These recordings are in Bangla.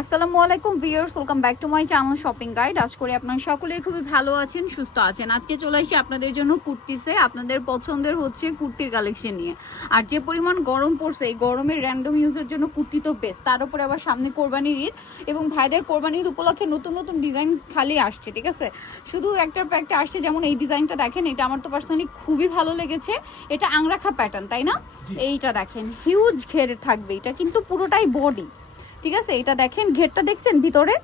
আসসালামু আলাইকুম viewers, welcome back to my channel shopping guide. আজ করে আপনারা সকলেই খুবই ভালো আছেন, সুস্থ আছেন। আজকে চলে আসি আপনাদের জন্য কুর্তিসে আপনাদের পছন্দের হচ্ছে কুর্তির কালেকশন নিয়ে। আর যে পরিমাণ গরম পড়ছে, এই গরমের র্যান্ডম ইউজের জন্য কুর্তি তো বেস্ট। তার উপরে আবার সামনে কোরবানির ঈদ এবং ভাইদের কোরবানির ঈদ উপলক্ষে নতুন নতুন ডিজাইন খালি আসছে, ঠিক আছে? শুধু একটা আসছে, যেমন এই ডিজাইনটা দেখেন, এটা আমার তো পার্সোনালি খুবই ভালো লেগেছে। এটা আংরাখা প্যাটার্ন, তাই না? এইটা দেখেন, হিউজ ঘের থাকবে, এটা কিন্তু পুরোটাই বডি, ঠিক আছে? এটা দেখেন, ঘেরটা দেখছেন, ভিতরে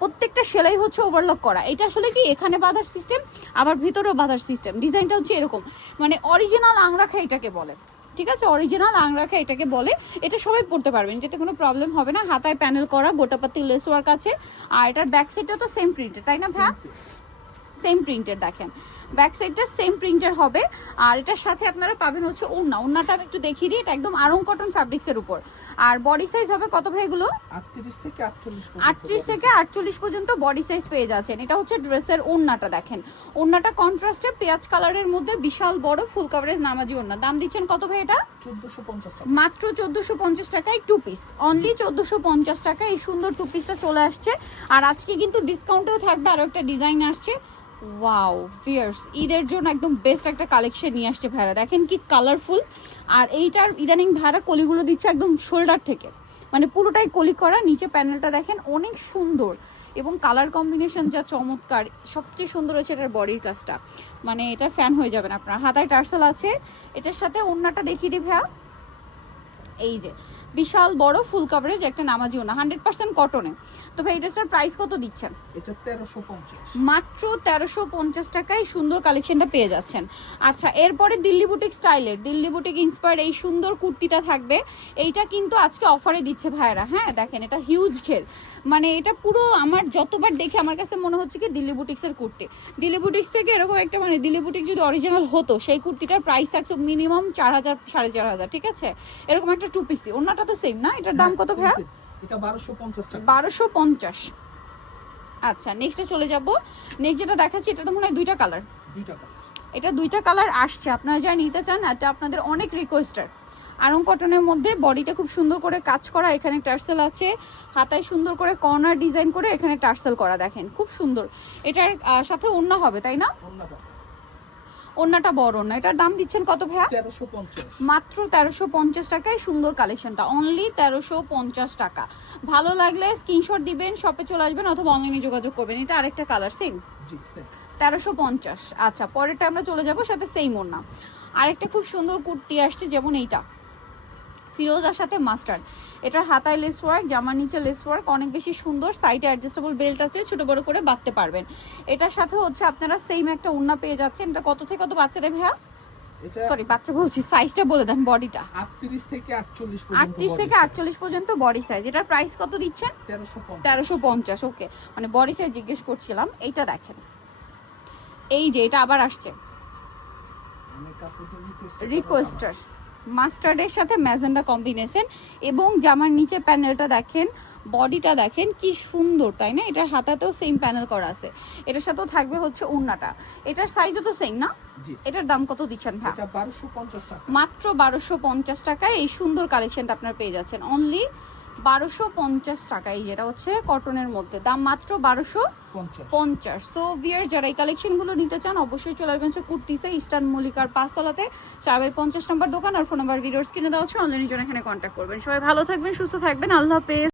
প্রত্যেকটা সেলাই হচ্ছে ওভারলক করা। এটা আসলে কি এখানে বাঁধার সিস্টেম, আবার ভিতরেও বাঁধার সিস্টেম। ডিজাইনটা হচ্ছে এরকম, মানে অরিজিনাল আংরাখা এটাকে বলে, ঠিক আছে? অরিজিনাল আংরাখা এটাকে বলে। এটা সবাই পড়তে পারবেন, এটাতে কোনো প্রবলেম হবে না। হাতায় প্যানেল করা, গোটাপাতি লেস ওয়ার্ক আছে। আর এটার ব্যাক সাইডটা তো সেম প্রিন্টেড, তাই না ভাই? সেম প্রিন্টের, দেখেন ব্যাক সাইডটা সেম প্রিন্টের হবে। আর এটার সাথে আপনারা পাবেন হচ্ছে ওড়নাটা আমি একটু দেখিয়ে দিই। এটা একদম আরং কটন ফ্যাব্রিক্সের উপর। আর বডি সাইজ হবে কত ভাই এগুলো? 38 থেকে 48 পর্যন্ত বডি সাইজ পেয়ে যাচ্ছেন। এটা হচ্ছে ড্রেসের ওড়নাটা, দেখেন ওড়নাটা কন্ট্রাস্টে পেঁয়াজ কালারের মধ্যে বিশাল বড় ফুল কভারেজ নামাজি ওড়না। দাম দিচ্ছেন কত ভাই এটা? 1450 টাকা, মাত্র 1450 টাকায় টু পিস, অনলি 1450 টাকা এই সুন্দর টু পিসটা চলে আসছে। আর আজকে কিন্তু ডিসকাউন্টেও থাকবে, আরও একটা ডিজাইন আসছে। ওয়াও ভিউয়ার্স, ঈদের জন্য একদম বেস্ট একটা কালেকশন নিয়ে আসছে ভাইরা। দেখেন কি কালারফুল। আর এইটার ইদানিং ভাইরা কলিগুলো দিচ্ছে একদম শোল্ডার থেকে, মানে পুরোটাই কলি করা। নিচে প্যানেলটা দেখেন অনেক সুন্দর এবং কালার কম্বিনেশন যা চমৎকার। সবচেয়ে সুন্দর হচ্ছে এটার বডির কাজটা, মানে এটা ফ্যান হয়ে যাবেন আপনার। হাতায় টার্সেল আছে, এটার সাথে ওড়নাটা দেখিয়ে দিই ভাইয়া। এই যে বিশাল বড় ফুল কভারেজ একটা নামাজি ওড়না, 100% কটনে। তো ভাই এটার প্রাইস কত দিচ্ছেন? এটা 1350, মাত্র 1350 টাকায় সুন্দর কালেকশনটা পেয়ে যাচ্ছেন। আচ্ছা, এরপরে দিল্লি বুটিক স্টাইলের, দিল্লি বুটিক ইন্সপায়ার্ড এই সুন্দর কুর্তিটা থাকবে। এইটা কিন্তু আজকে অফারে দিচ্ছে ভাইরা। হ্যাঁ দেখেন, এটা হিউজ ঘের, মানে এটা পুরো আমার যতবার দেখে আমার কাছে মনে হচ্ছে কি দিল্লি বুটিক্সের কুর্তি। দিল্লি বুটিক্স থেকে এরকম একটা, মানে দিল্লি বুটিক যদি অরিজিনাল হতো, সেই কুর্তিটার প্রাইস থাকতো মিনিমাম 4000 4500, ঠিক আছে? এরকম একটা টু পিসি। ওড়নাটা তো সেম না? এটার দাম কত ভাইয়া? এটা 1250 টাকা, 1250। আচ্ছা, নেক্সটে চলে যাব। নেক্সট যেটা দেখাচ্ছি, এটা তো মনে হয় দুইটা কালার। এটা দুইটা কালার আসছে, আপনারা যা নিতে চান। এটা আপনাদের অনেক রিকোয়েস্টার। আরং কটনের মধ্যে বডিতে খুব সুন্দর করে কাজ করা, এখানে টার্সেল আছে। হাতায় সুন্দর করে কর্নার ডিজাইন করে এখানে টার্সেল করা, দেখেন খুব সুন্দর। এটার সাথে ওড়না হবে, তাই না? ওড়নাটা বড় ওড়না। এটার দাম দিচ্ছেন কত ভাইয়া? 1350, মাত্র 1350 টাকায় সুন্দর কালেকশনটা, অনলি 1350 টাকা। ভালো লাগলে স্ক্রিনশট দিবেন, শপে চলে আসবেন অথবা অনলাইনে যোগাযোগ করবেন। এটা আরেকটা কালার সেম, জি সেম 1350। আচ্ছা, পরেরটা আমরা চলে যাব, সাথে সেম ওড়না। আরেকটা খুব সুন্দর কুর্তি আসছে, যেমন এইটা ফিরোজার সাথে মাস্টার্ড। এটার হাতায় লেস ওয়ার্ক, জামার নিচে লেস ওয়ার্ক, অনেক বেশি সুন্দর। সাইডে অ্যাডজাস্টেবল বেল্ট আছে, ছোট বড় করে বাঁধতে পারবেন। এটার সাথে হচ্ছে আপনারা সেম একটা ওড়না পেয়ে যাচ্ছেন। এটা কত থেকে কত বাচ্চাদের ভাইয়া? এটা সরি বাচ্চা বলছি, সাইজটা বলে দেন বডিটা। 38 থেকে 48 পর্যন্ত, 38 থেকে 48 পর্যন্ত বডি সাইজ। এটার প্রাইস কত দিচ্ছেন? 1350। ওকে, মানে বডি সাইজ জিজ্ঞেস করছিলাম। এইটা দেখেন, এই যে এটা আবার আসছে রিকোয়েস্টার, মাস্টার্ডের সাথে ম্যাজেন্ডা কম্বিনেশন এবং জামার নিচে প্যানেলটা দেখেন, বডিটা দেখেন কি সুন্দর, তাই না? এটার হাতাতেও সেম প্যানেল করা আছে। এটার সাথেও থাকবে হচ্ছে ওড়নাটা। এটার সাইজও তো সেম না? এটার দাম কত দিচ্ছেন ভাই? এটা 1250 টাকা, মাত্র 1250 টাকায় এই সুন্দর কালেকশনটা আপনারা পেয়ে যাচ্ছেন, অনলি 1250 টাকা। এই যেটা হচ্ছে কটনের মধ্যে, দাম মাত্র 1250। সো ভিয়ার যারা এই কালেকশনগুলো নিতে চান অবশ্যই চলে আসবেন কুর্তিসে, ইস্টার্ন মল্লিকার 5 তলাতে 4/50 নম্বর দোকান। আর ফোন নাম্বার ভিডিওর স্ক্রিনে দেওয়া আছে, অনলাইনের জন্য এখানে কন্ট্যাক্ট করবেন। সবাই ভালো থাকবেন, সুস্থ থাকবেন, আল্লাহ হাফেজ।